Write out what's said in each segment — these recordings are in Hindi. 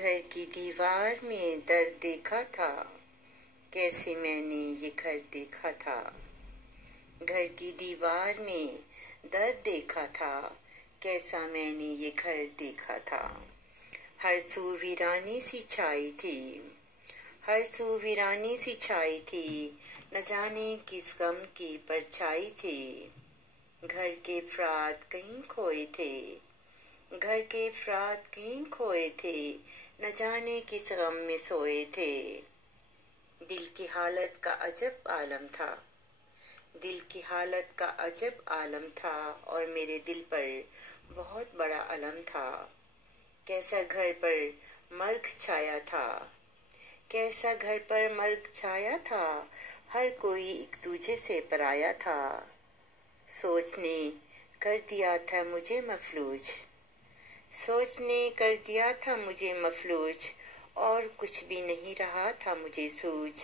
घर की दीवार में दर्द देखा था, कैसे मैंने ये घर देखा था। घर की दीवार में दर्द देखा था, कैसा मैंने ये घर देखा था। हर सू वीरानी सी छाई थी, हर सू वीरानी सी छाई थी, न जाने किस गम की परछाई थी। घर के अफराद कहीं खोए थे, घर के अफराद कहीं खोए थे, न जाने किस गम में सोए थे। दिल की हालत का अजब आलम था, दिल की हालत का अजब आलम था, और मेरे दिल पर बहुत बड़ा अलम था। कैसा घर पर मर्ग छाया था, कैसा घर पर मर्ग छाया था, हर कोई एक दूजे से पराया था। सोच ने कर दिया था मुझे मफलूज, सोच ने कर दिया था मुझे मफलूज, और कुछ भी नहीं रहा था मुझे सूझ।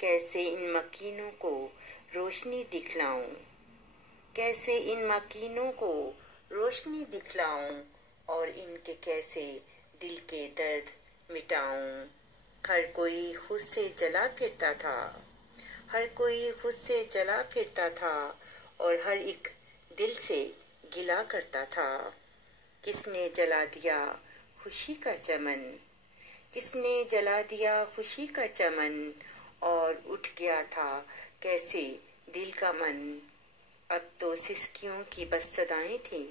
कैसे इन मकीनों को रोशनी दिखलाऊं, कैसे इन मकीनों को रोशनी दिखलाऊं, और इनके कैसे दिल के दर्द मिटाऊं। हर कोई खुद से जला फिरता था, हर कोई खुद से जला फिरता था, और हर एक दिल से गिला करता था। किसने जला दिया खुशी का चमन, किसने जला दिया खुशी का चमन, और उठ गया था कैसे दिल का मन। अब तो सिसकियों की बस सदाएं थीं,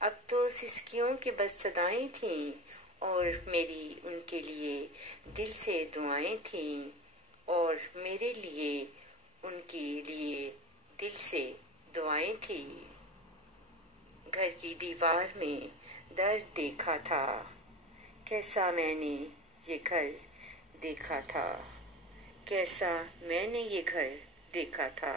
अब तो सिसकियों की बस सदाएं थीं, और मेरी उनके लिए दिल से दुआएं थीं, और मेरे लिए उनके लिए दिल से दुआएं थीं। घर की दीवार में दर्द देखा था, कैसा मैंने ये घर देखा था, कैसा मैंने ये घर देखा था।